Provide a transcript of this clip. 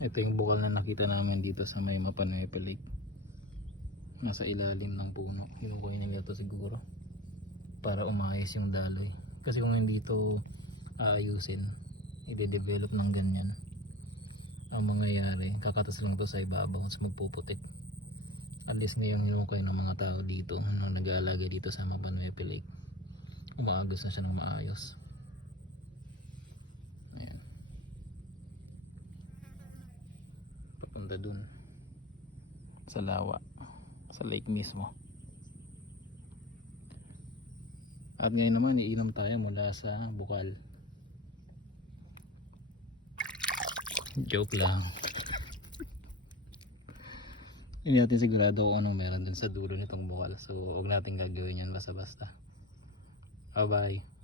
Ito yung bukal na nakita namin dito sa may Mapanuepe Lake. Nasa ilalim ng puno. Kinukuha nila ito siguro para umayos yung daloy. Kasi kung hindi ito aayusin, i-develop ng ganyan, ang mangyayari, kakatas lang ito sa ibabaw at magpuputik. At least ngayong hinukay ng mga tao dito na nag-aalaga dito sa Mapanuepe Lake, umaagos na siya ng maayos. Ayan, papunta dun sa lawa, sa lake mismo. At ngayon naman iinom tayo mula sa bukal. Joke lang. Hindi natin sigurado kung anong meron dun sa dulo nitong bukal, so huwag natin gagawin yan basta basta. Bye bye.